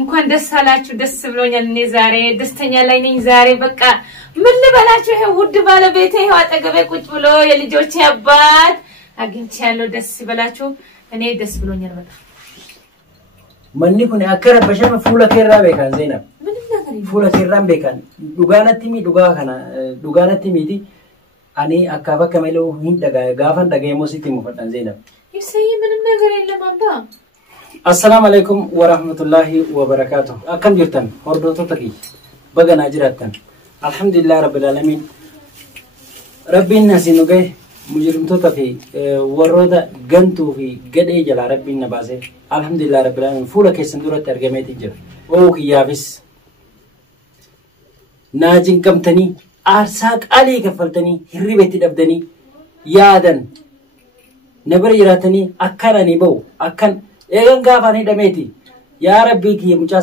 እንኳን ደስ አላችሁ ደስ ብሎኛል እኔ ዛሬ ደስተኛ ላይ ነኝ ዛሬ በቃ ምን ልበላችሁ ይሄ ውድ ባለቤቴ ይሄ አጠገቤ ቁጭ ብሎ የልጆቼ አባት አግኝቻለሁ ደስ ይበላችሁ እኔ ደስ ብሎኛል በጣም manni kun akka rabbashama fuula keerraa beekan Zeenab fuula keerraan beekan dhugaanatti miti ani akka bakka meloo hin dhagaa gaafan dhagayemoo sitti mufadhan Zeenab ይሰይ ምንም ነገር የለም አባ assalamu alaykum wa rahmatullahi wa barakatuh akkam jirtan hordoftoota kiyya bagana jiraattan alhamdulillah rabbil alamin rabbiin nasinu gahe mujrimtoota fi warroota gantuu fi gadhee jala rabbiin na baase alhamdulillah rabbil alamin fuula keessan duratti argameeti jira oo kiyyaafis naajin kamtanii aarsaa qaalii kaffaltanii hirribeetti dhabdanii yaadan nabara jiraatanii akkanani ba'u akkan eegan gaafanii dhameeti yaa rabbii kiyya mucaa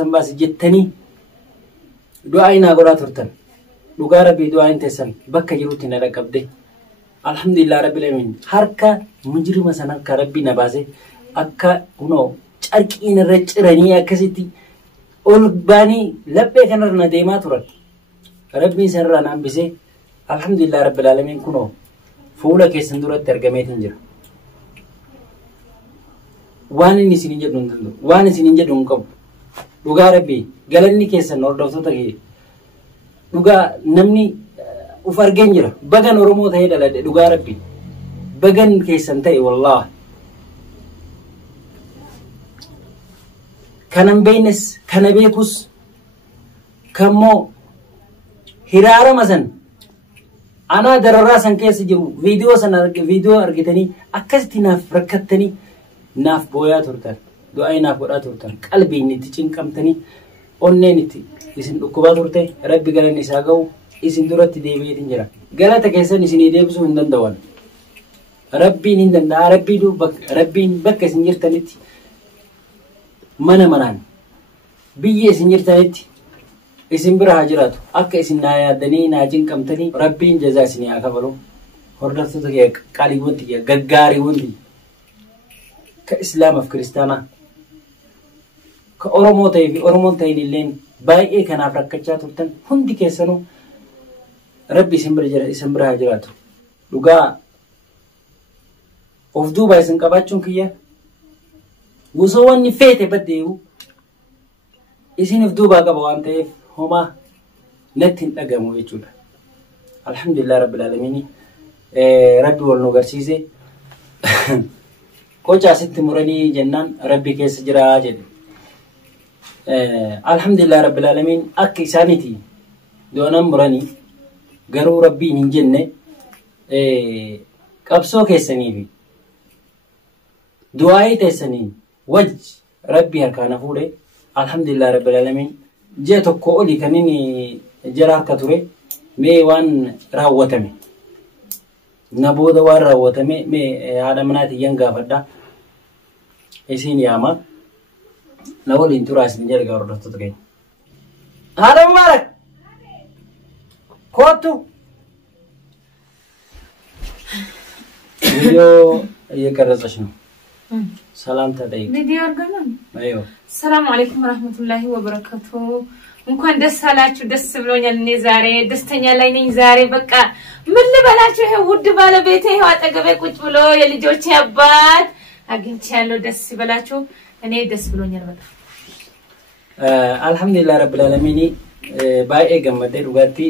sanbaasi jettanii du'aa inaa godhaa turtan dhugaa rabbii du'aa hin teessan bakka jirutti na dhaqqabde alhamdulillah rabbil alamin harka mujrima sana akka rabbii na baase akka kunoo carqiin irra ciranii akkasitti ol baanii laphee kanarra na deemaa turan rabbii sanarraa na hambisee alhamdulillah rabbil alamin kunoo fuula keessan duratti argameetiin jira waan inni isin jedhu hin danda'u waan isin jedhu hin qabu dhugaa rabbii galanni keessan hordoftoota kee dhugaa namni uf argeen jira bagan oromoo ta'ee dhalade dhugaa rabbii bagan keessan ta'e wallahi kanan beeynes kana beekus kammoo hiraarama san ana dararraa san keessa jiru viidiyoo argitanii akkasitti naaf rakkattanii naaf booyaa turtan du'aa naaf godhaa turtan qalbiin itti cinqamtanii onneen itti isin dhukkubaa turte rabbi galanni isaa ga'u isin duratti deebi'eetiin jira galata keessan isin deebisuu hin danda'an rabbiin hin danda'a rabbiin bakka isin jirtanitti mana manaan biyya isin jirtanitti isin bira haa jiraatu akka isin naa yaadanii naa cinqamtanii rabbiin jazaa isin haa kafalu hordoftoota kee qaaliiwwan kiyya gaggaariiwwan kiyya ka islaamaaf kiristaanaa ka oromoo ta'ee fi oromoon ta'in illeen baay'ee kanaaf rakkachaa turtan hundi keessanuu rabbi isin bira haa jiraatu dhugaa of duuba isin qabaachuun kiyya wusoo wanni feete baddeewu isin of duubaa qaba waan ta'eef homaa natti hin dhagamu jechuudha alhamdulillah rabbil alamin rabbi wal nu garsiise qocha sitti muranii jennaan rabbi keessa jira jedhe alhamdulillah rabbil alamin akka isaaniti doonan muranii garuu rabbiin hin jenne qabsoo keessanii fi du'aa teessanii waj rabbi harkaan fuudhe alhamdulillah rabbil alamin jee tokko oli kan inni jara harka ture mee waan raawwatame na booda waan raawwatame mee haadha manaatiyyan gaafadha isin yaama na waliin turaa isin jedha hordoftoota keenya haadha mubaarak kootu video እየቀረጸች ነው ሰላም ተጠይቅ ቪዲዮ አርገናል አይዮ ሰላም አለይኩም ወራህመቱላሂ ወበረካቱ እንኳን ደስ አላችሁ ደስ ብሎኛል እኔ ዛሬ ደስተኛ ላይ ነኝ ዛሬ በቃ ምን ልበላችሁ ይሄ ውድ ባለቤቴ ይሄ አጠገቤ ቁጭ ብሎ የልጆቼ አባት አግኝቻለሁ ደስ ይበላችሁ እኔ ደስ ብሎኛል በጣም alhamdulillah rabbil alamin baay'ee gammadee dhugaatti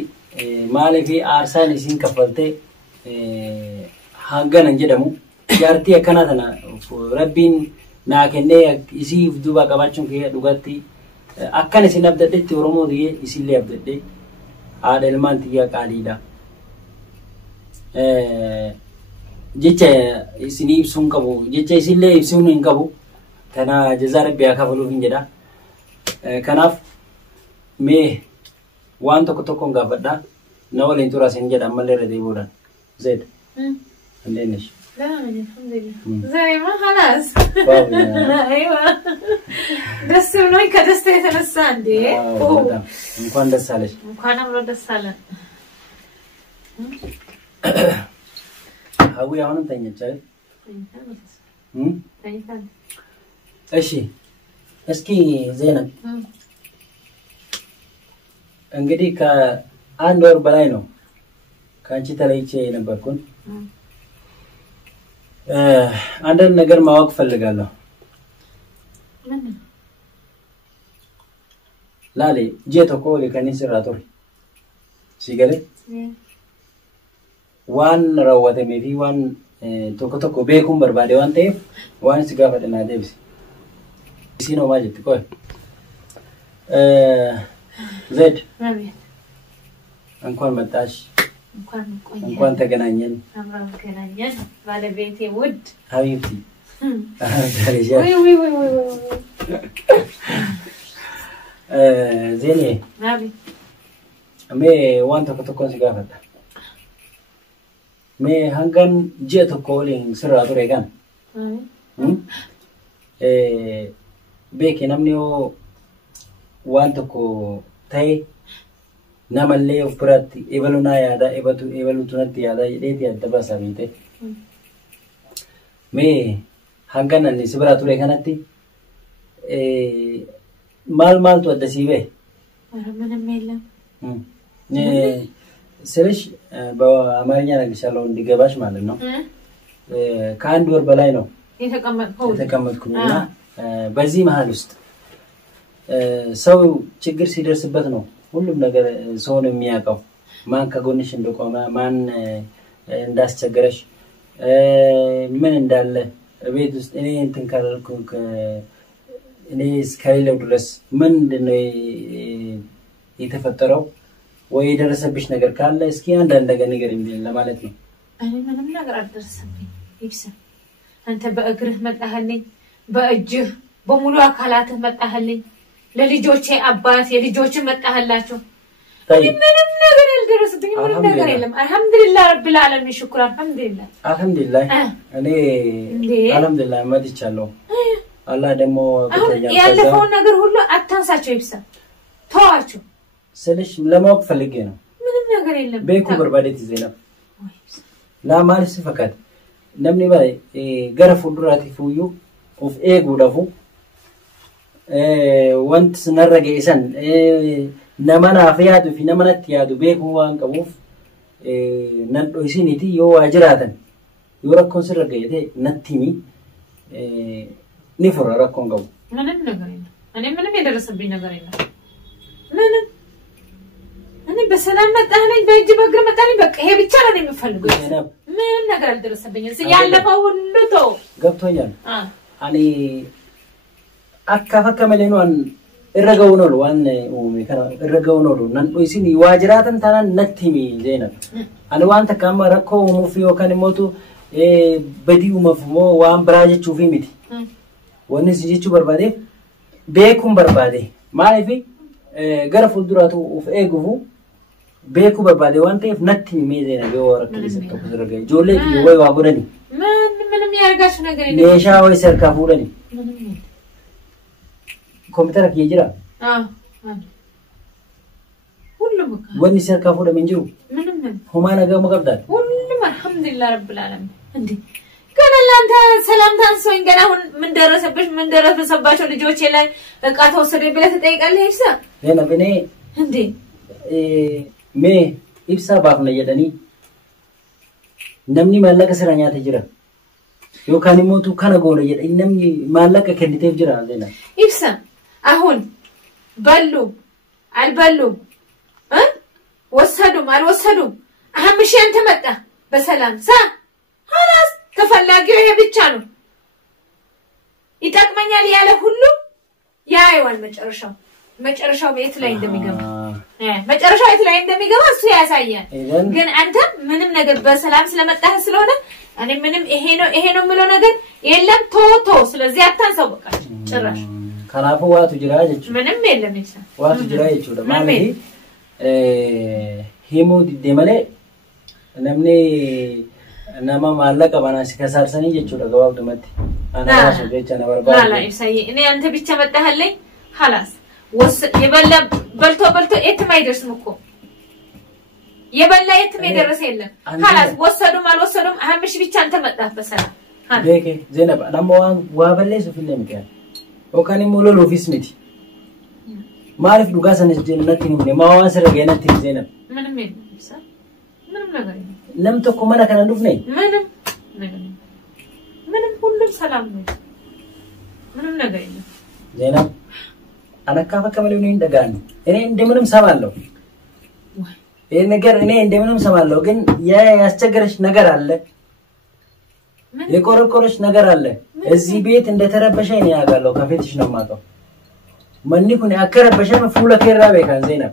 maaliif aarsan isin kafalte hanganan jedhamu jaartii akkana tana rabbiin naa kennee isii duuba qabaachuun kee dhugaatti akkan isin abdadhetti oromoo diye isillee abdadhe haadha ilmaan tiyyaa qaaliidha jecha isin ibsuun qabu jecha isillee ibsuun hin qabu kana jazaa rabbi haa kafaluuf hin jedha kanaaf mee waan tokkoon gaafadha na waliin turaa isin jedha ammallee irra deebi'uudhaan zeed andeenesh لا الحمد لله زي ما خلاص ايوه دس منو كدست يتنسى عندي እንኳን ደስ አለሽ እንኳን አብሮ ደስ አለን አዊ አሁንም ተኝቻለሁ እሺ እስኪ ዜና እንግዲህ ከአንድ ወር በላይ ነው ካንቺ ተለይቼ ነበርኩኝ አንድ ነገር ማወቅ ፈልጋለሁ ላሌ ጄቶኮ ለከኒስ ራቶሪ ሲገለ ዋን ራወተ ሜፊ ዋን ቶኮ ቤኩም በርባዴ ዋን ተይፍ ዋን ሲጋፈደና ደብስ ሲኖ ማጀት ቆይ ዘድ እንኳን መጣሽ እንኳን ተገናኘን አብራን ተገናኘን ባለቤቴ ውድ ሀቢብቲ ወይ ዜኔ ናቢ ሜ ዋን ተኮ ሲጋፈዳ ሜ ሃንጋን ጄቶኮ ሊን ስራ ቱሬጋን ቤኬ ነምኒዮ ዋን ተኮ ታይ namalle uffratti ebaluna yaada ebalutunatti yaada yedeti adaba sabite me hangananni sibra ture kanatti mal to adasibe ምንም የለም ስለሽ በአማርኛ ነግሻለሁ እንዲገባሽ ማለት ነው ከአንድ ወር በላይ ነው የተቀመጥኩኝና በዚህ መሃል ውስጥ ሰው ችግር ሲደርስበት ነው ሁሉም ነገር ሰውን የሚያቀው ማን ከጎንሽ እንደቆመ ማን እንዳስቸገረሽ ምን እንዳለ ቤት ውስጥ እኔ እንትን ካላልኩ እኔ እስከሌለው ድረስ ምንድነው የተፈጠረው ወይ የደረሰብሽ ነገር ካለ እስኪ አንዳንድ ነገር ንገሪኝ ለማለት ነው እኔ ምንም ነገር አልደረሰብኝ ይብሳ አንተ በእግርህ መጣህልኝ በእጅህ በሙሉ አካላትህ መጣህልኝ ለልጆቼ አባት የልጆቼ መጣህላችሁ ምንም ነገር አልደረሰብኝ ምንም ነገር የለም አልহামዱሊላህ ረብል ዓለሚን ሽኩር አልহামዱሊላህ እኔ አልহামዱሊላህ መጥቻለሁ አላህ ደግሞ ያለፈው ነገር ሁሉ አታንሳቸው ይብሳ ተዋቸው ስለሽ ለማወቅ ፈልጌ ነው ምንም ነገር የለም ቤኩ በርባዴት ይዘና ለማለት ፈቃድ ነምኒ ባይ ገረፉ ዱራቲ ፉዩ ኦፍ ኤጉ ዳፉ want snarrage isan namana afiyadu fi namanat yadu beeku waan qabuuf nan dhoisiniti yoo waajiratan yoo rakkoon sirra gayete nattimi ni fura rakkoon qabu ምንም ነገር የለም እኔ ምንም የደረሰብኝ ነገር የለም ምንም እኔ በሰላም መጣነኝ በእጅ በእግር መጣነኝ በቃ ይሄ ብቻ ነው የሚፈልገው ምንም ነገር አልደረሰብኝ ያለፈው ሁሉ ተው ገብቶኛል አኔ akkafa maleenoan irragaw no wan umi kana irragaw no nan doisini wajiratan tanan nattimi zeenab an wan takama rakko mu fiyo kan motu badi umafmo wan braje chufi miti wonni sijichu barbade beekum barbade maalifi gara fulduratu uf egufu beeku barbade wan tayf nattimi me zeenab yo rakki setto kuzragay jolle yoy wa godani ምንም ያርጋሽ ነገር የለም neesha way serka fuudani ኮምፒውተር ከየጅራ ሁሉም ወንኒ ሰርካ ፎደ መንጂሩ ምንም ሁማ ነገር መቀብዳት ሁሉም አልহামዱሊላህ ረብል ዓለሚን እንዴ ገና ላንተ ሰላም ታንሶኝ ገና አሁን ምን ደረሰብሽ ምን ደረሰባቸው ልጆቼ ላይ በቃ ተወሰደ ብለህ ትጠይቃለህ ይብሳ ለና በኔ እንዴ ሜ ይብሳ ባፍ ነው የደኒ ነምኒ ማለቀ ስራኛ ተጅራ ዮካኒ ሞቱ ከነጎ ነው የደኒ ነምኒ ማለቀ ከንዲቴ ጅራ ለና ይብሳ አሁን በሉ አልበሉ ወሰዱም አልወሰዱም አህምሽ አንተ መጣ በሰላም خلاص ተፈላጊው ይሄ ብቻ ነው ይጣቅመኛል ያለ ሁሉ ያይዋል መጨረሻው ቤት ላይ እንደሚገባ መጨረሻው ቤት ላይ እንደሚገባ እሱ ያሳያል ግን አንተ ምንም ነገር በሰላም ስለመጣህ ስለሆነ እኔ ምንም ይሄ ነው ምለው ነገር የለም ቶቶ ስለዚህ አታንሰው በቃ ጭራሽ ከናፉ ዋቱ ጅራጅ ምንም የለም ይሳ ዋቱ ጅራጅ ወደ ማለት ሂሙ ዲደመለ ነምኔ nama ማለቀ ባናስ ከሳርሰኒ ጀቹ ደጋው ደመት አና ራሱ ገቻ ነበር ባላ ይሳይ እኔ አንተ ብቻ መጣህልኝ خلاص የበላ በልቶ የትም አይደርስም እኮ የበላ የትም ይደርስ የለም خلاص ወሰዱም አልወሰዱም አህምሽ ብቻ አንተ መጣህ በሰላም ደከ ዘነብ አዳም ዋበለይ ሱፊለም ይቀር وكان يمولو لوفيس ميتي ما أعرف لقاسا نتي نمني ما هو أنسر رجعنا تي زينب من مين بس من نغري لم تكن منا كان نوفني من كل سلام من نغري زينب أنا كافة كمل يونين دعاني إني عندي منهم سامالو إيه نجار إني عندي منهم سامالو لكن يا أستغرش نجار الله يكورش نجار الله الزبيت عند ترى بشين يا قالو كافيتش نماكو مني كوني أكره بشين فولا كيرا بيكان زينب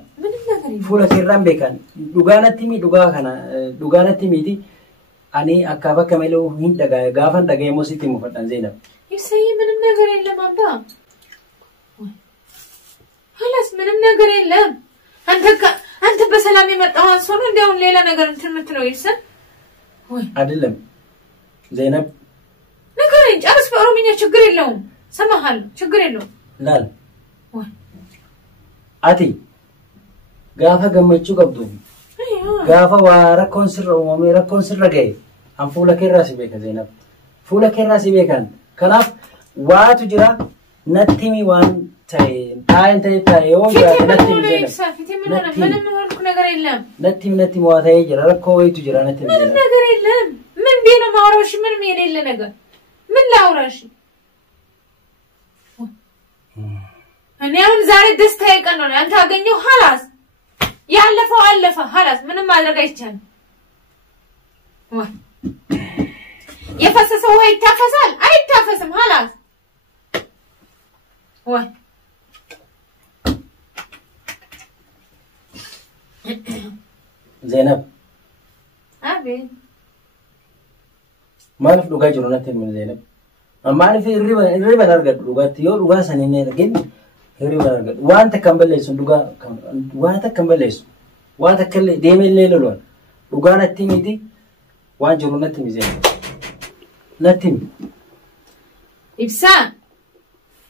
فولا كيرا بيكان دوغانا تيمي دوغانا تيمي دي أني أكافة كمل يونين دعاء غافن دعاء موسي تيمو فتان زينب يسيء من النجار إلا بابا خلاص من النجار إلا أنت بسلامي متأهل صورة ديون ليلة نجار أنت مترويسة أدلم زينب نجارين أبس بأرومينيا شجر اللون سماحل شجر اللون لا أتي غافا غمچو قبضو غافا واركون سر ومي ركون سر رجاي أم فولا كيراسي بيكا زينب فولا كيراسي بيكان كلاف واتو جرا نتيمي وان تاي يوم جرا نتيمي زينب من هو نجار اللام نتيمي واتاي جرا ركو ويتو جرا نتيمي من نجار اللام من بينو ما أروش من مين إلا نجار من لا أوراشي أنا أول زاري دست هيك أنا أنت أغنيو خلاص يالفه خلاص من ما أدرك إيش كان يفسس هو يتفسل أي تفسم خلاص زينب أبي ما نعرف لغة جرونات من زينب ما نعرف الربا نرجع لغة تيو لغة سنين لكن الربا نرجع وانت كمل ليس لغة وانت كمل ليس وانت كل ديم الليل لون لغة نتيمي دي وان جرونات من زينب نتيم إبسان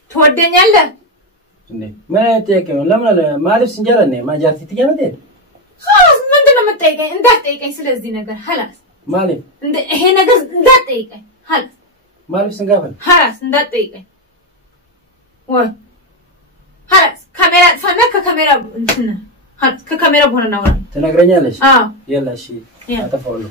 تودني الله ما تيجي لما ما أعرف سنجارني ما جالس تيجي ما تيجي خلاص من دون ما تيجي انت تيجي سلز دي نجار خلاص مالي هي نجار انت تيجي خلاص مالي سنجافن خلاص انت تيجي خلاص كاميرا فنك كاميرا خلاص كاميرا بهنا نورا تنقرني ليش اه يلا شيء يلا أتفعله